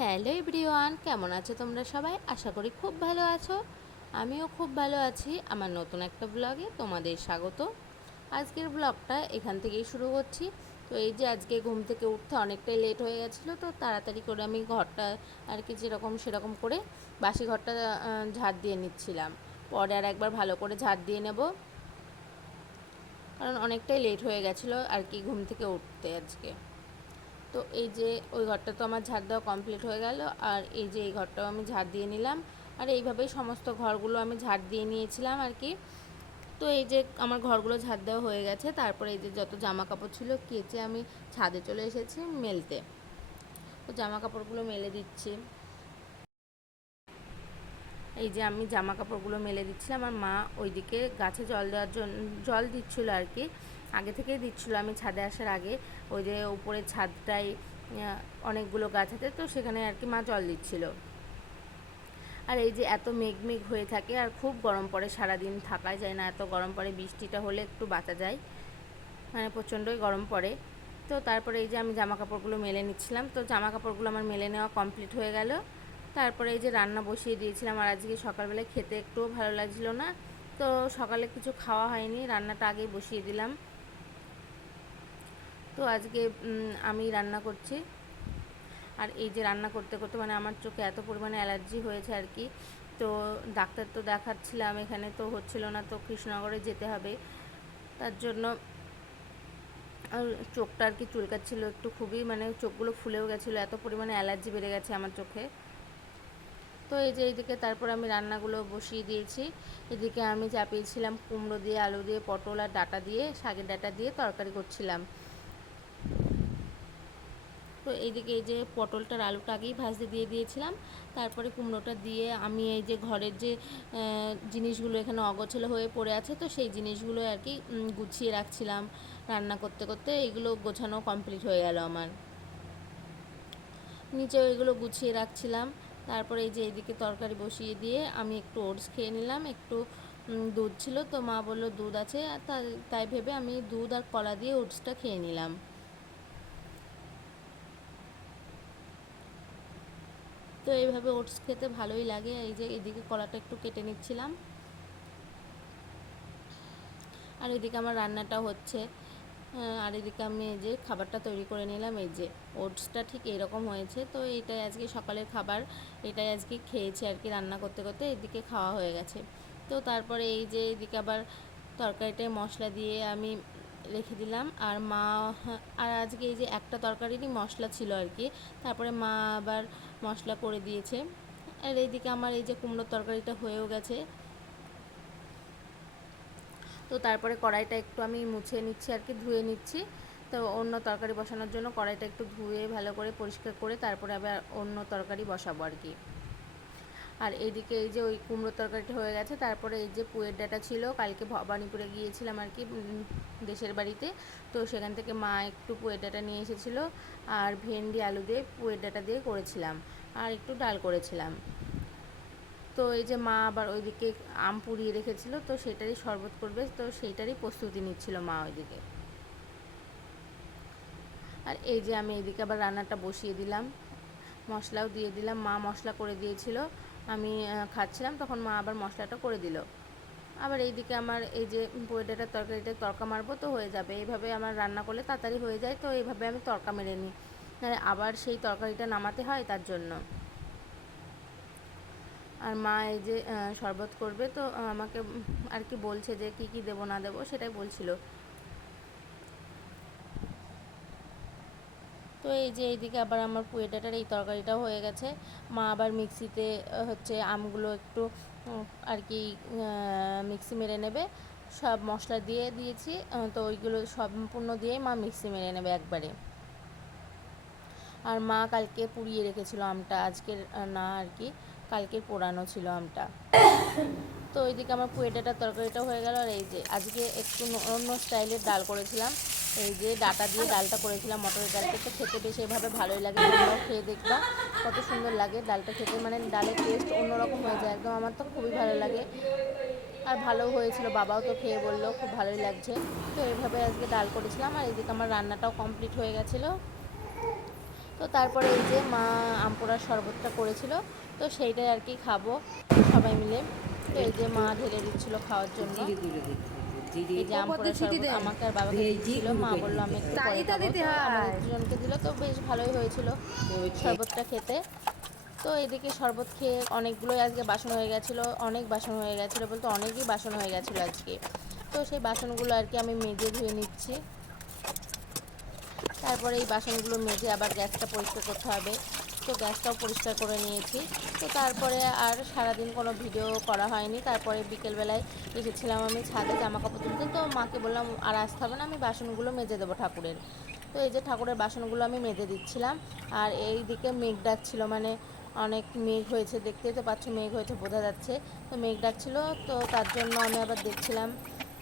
Hello everyone, কেমন আছো তোমরা সবাই? আশা করি খুব ভালো আছো। আমিও খুব ভালো আছি। আমার নতুন একটা ব্লগে তোমাদের স্বাগত। আজকের ব্লগটা এখান থেকেই শুরু করছি। তো এই যে আজকে ঘুম থেকে উঠতে অনেকটাই লেট হয়ে গেছিল, তো তাড়াতাড়ি করে আমি ঘরটা আর কি যেরকম সেরকম করে বাসি ঘরটা ঝাড় দিয়ে নিচ্ছিলাম। পরে আর একবার ভালো করে ঝাড় দিয়ে নেব। কারণ অনেকটাই লেট হয়ে গেছিল আর কি ঘুম থেকে উঠতে আজকে। তো এই যে ওই ঘরটা তো আমার ঝাড় দেওয়া কমপ্লিট হয়ে গেল, আর এই যে এই ঘরটাও আমি ঝাড় দিয়ে নিলাম। আর এইভাবেই সমস্ত ঘরগুলো আমি ঝাড় দিয়ে নিয়েছিলাম আর কি। তো এই যে আমার ঘরগুলো ঝাড় দেওয়া হয়ে গেছে, তারপরে এই যে যত জামা কাপড় ছিল কেচে আমি ছাদে চলে এসেছি মেলতে। তো জামা কাপড়গুলো মেলে দিচ্ছি। এই যে আমি জামা কাপড়গুলো মেলে দিচ্ছিলাম আমার মা ওইদিকে গাছে জল দেওয়ার জন্য জল দিচ্ছিল আর কি। আগে থেকেই দিচ্ছিল। আমি ছাদে আসার আগে ওই যে উপরে ছাদটায় আহ, অনেকগুলো গাছ আছে তো সেখানে আর কি মা জল দিচ্ছিল। আর এই যে এত মেঘ মেঘ হয়ে থাকে আর খুব গরম পড়ে সারাদিন থাকা যায় না। এত গরম পড়ে বৃষ্টিটা হলে একটু বাঁচা যায়। মানে প্রচণ্ডই গরম পড়ে। তো তারপরে এই যে আমি জামা কাপড়গুলো মেলে নিচ্ছিলাম। তো জামা কাপড়গুলো আমার মেলে নেওয়া কমপ্লিট হয়ে গেল। তারপরে এই যে রান্না বসিয়ে দিয়েছিলাম আর আজকে সকালবেলায় খেতে একটুও ভালো লাগছিল না। তো সকালে কিছু খাওয়া হয়নি রান্নাটা আগেই বসিয়ে দিলাম। তো আজকে আমি রান্না করছি। আর এই যে রান্না করতে করতে মানে আমার চোখে এত পরিমাণে অ্যালার্জি হয়েছে আর কি। তো ডাক্তার তো দেখাচ্ছিলাম, এখানে তো হচ্ছিল না, তো কৃষ্ণনগরে যেতে হবে। তার জন্য চোখটা আর কি চুলকাচ্ছিল একটু খুবই মানে চোখগুলো ফুলেও গেছিল, এত পরিমাণে অ্যালার্জি বেড়ে গেছে আমার চোখে। তো এই যে এইদিকে তারপর আমি রান্নাগুলো বসিয়ে দিয়েছি। এদিকে আমি চাপিয়েছিলাম কুমড়ো দিয়ে, আলু দিয়ে, পটল আর ডাটা দিয়ে, শাকের ডাটা দিয়ে তরকারি করছিলাম। তো এইদিকে এই যে পটলটার আলুটা আগেই ভাজতে দিয়ে দিয়েছিলাম। তারপরে কুমড়োটা দিয়ে আমি এই যে ঘরের যে জিনিসগুলো এখানে অগোছলো হয়ে পড়ে আছে, তো সেই জিনিসগুলো আর কি গুছিয়ে রাখছিলাম রান্না করতে করতে। এইগুলো গোছানো কমপ্লিট হয়ে গেল আমার। নিচেও এগুলো গুছিয়ে রাখছিলাম। তারপরে এই যে এইদিকে তরকারি বসিয়ে দিয়ে আমি একটু ওটস খেয়ে নিলাম। একটু দুধ ছিল, তো মা বলল দুধ আছে। তাই ভেবে আমি দুধ আর কলা দিয়ে ওটসটা খেয়ে নিলাম। তো এইভাবে ওটস খেতে ভালোই লাগে। এই যে এদিকে কলাটা একটু কেটে নিচ্ছিলাম। আর এদিকে আমার রান্নাটা হচ্ছে। আর এদিকে আমি এই যে খাবারটা তৈরি করে নিলাম। এই যে ওটসটা ঠিক এরকম হয়েছে। তো এইটাই আজকে সকালের খাবার। এটাই আজকে খেয়েছি আর কি রান্না করতে করতে। এদিকে খাওয়া হয়ে গেছে। তো তারপরে এই যে এদিকে আবার তরকারিটায় মশলা দিয়ে আমি রেখে দিলাম। আর মা, আর আজকে এই যে একটা তরকারিরই মশলা ছিল আর কি। তারপরে মা আবার মশলা করে দিয়েছে। আর এইদিকে আমার এই যে কুমড়োর তরকারিটা হয়েও গেছে। তো তারপরে কড়াইটা একটু আমি মুছে নিচ্ছি আর কি, ধুয়ে নিচ্ছি। তো অন্য তরকারি বসানোর জন্য কড়াইটা একটু ধুয়ে ভালো করে পরিষ্কার করে তারপরে আবার অন্য তরকারি বসাবো আর কি। আর এইদিকে এই যে ওই কুমড়োর তরকারিটা হয়ে গেছে, তারপরে এই যে পুয়ের ডাটা ছিল, কালকে ভবানীপুরে গিয়েছিলাম আর কি দেশের বাড়িতে। তো সেখান থেকে মা একটু পুয়ের ডাটা নিয়ে এসেছিল আর ভেন্ডি, আলু দিয়ে পুয়ের ডাটা দিয়ে করেছিলাম আর একটু ডাল করেছিলাম। তো এই যে মা আবার ওইদিকে আম পুড়িয়ে রেখেছিল, তো সেটারই শরবত করবে, তো সেইটারই প্রস্তুতি নিচ্ছিল মা ওইদিকে। আর এই যে আমি এইদিকে আবার রান্নাটা বসিয়ে দিলাম, মশলাও দিয়ে দিলাম। মা মশলা করে দিয়েছিল, আমি খাচ্ছিলাম, তখন মা আবার মশলাটা করে দিল। আবার এইদিকে আমার এই যে পোয়েটাটার তরকারিটা তরকা মারবো তো হয়ে যাবে। এইভাবে আমার রান্না করলে তাড়াতাড়ি হয়ে যায়, তো এইভাবে আমি তরকা মেরে নিই। আবার সেই তরকারিটা নামাতে হয় তার জন্য। আর মা এই যে শরবত করবে তো আমাকে আর কি বলছে যে কি কি দেবো না দেবো সেটাই বলছিল। তো এই যে এইদিকে আবার আমার পুয়েটাটার এই তরকারিটাও হয়ে গেছে। মা আবার মিক্সিতে হচ্ছে আমগুলো একটু আর কি মিক্সি মেরে নেবে। সব মশলা দিয়ে দিয়েছি তো ওইগুলো সম্পূর্ণ দিয়েই মা মিক্সি মেরে নেবে একবারে। আর মা কালকে পুড়িয়ে রেখেছিল আমটা, আজকের না আর কি, কালকের পোড়ানো ছিল আমটা। তো ওইদিকে আমার পুয়েটাটার তরকারিটা হয়ে গেল, আর এই যে আজকে একটু অন্য স্টাইলের ডাল করেছিলাম এই যে ডাটা দিয়ে ডালটা করেছিলাম, মটরের ডালটা তো খেতে বেশ এভাবে ভালোই লাগে, তোমরাও খেয়ে দেখবা কত সুন্দর লাগে ডালটা খেতে। মানে ডালের টেস্ট অন্যরকম হয়ে যায়, একদম আমার তো খুবই ভালো লাগে। আর ভালো হয়েছিল, বাবাও তো খেয়ে বলল, খুব ভালোই লাগছে। তো এইভাবে আজকে ডাল করেছিলাম, আর এদিকে আমার রান্নাটাও কমপ্লিট হয়ে গেছিল। তো তারপরে এই যে মা আমপোড়ার শরবতটা করেছিল, তো সেইটাই আর কি খাব সবাই মিলে। তো এই যে মা ঢেলে দিচ্ছিল খাওয়ার জন্য। ধীরে ধীরে দিতে হবে, ধীরে এই যে আমপোড়া শরবত আমাকে আর বাবাকে দিচ্ছিল মা বলল আমি একটু পরে তাই তো খাব। দিতে হয়। দুজনকে দিল তো বেশ ভালোই হয়েছিল শরবতটা খেতে। তো এদিকে শরবত খেয়ে অনেকগুলোই আজকে বাসন হয়ে গেছিল অনেক বাসন হয়ে গেছিল বলতে অনেকই বাসন হয়ে গেছিল আজকে। তো সেই বাসনগুলো আর কি আমি মেজে ধুয়ে নিচ্ছি। তারপরে এই বাসনগুলো মেজে আবার গ্যাসটা পরিষ্কার করতে হবে। তো গ্যাসটাও পরিষ্কার করে নিয়েছি। তো তারপরে আর সারাদিন কোনো ভিডিও করা হয়নি। তারপরে বিকেলবেলায় এসেছিলাম আমি ছাদে জামা কাপড় তুলতে। তো মাকে বললাম, আর আসতে হবে না, আমি বাসনগুলো মেজে দেবো ঠাকুরের। তো এই যে ঠাকুরের বাসনগুলো আমি মেজে দিচ্ছিলাম। আর এই দিকে মেঘ ডাকছিল মানে অনেক মেঘ হয়েছে দেখতেই তো পাচ্ছ মেঘ হয়েছে, বোঝা যাচ্ছে। তো মেঘ ডাকছিল, তো তার জন্য আমি আবার দেখছিলাম,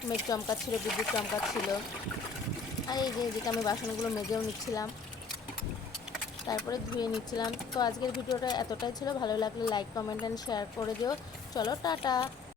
মেঘ চমকাচ্ছিল, বিদ্যুৎ চমকাচ্ছিল। আর এই যে এদিকে আমি বাসনগুলো মেজেও নিচ্ছিলাম। তারপরে ধুয়ে নিচ্ছিলাম। তো আজকের ভিডিওটা এতটাই ছিল। ভালো লাগলে লাইক কমেন্ট অ্যান্ড শেয়ার করে দিও। চলো, টাটা!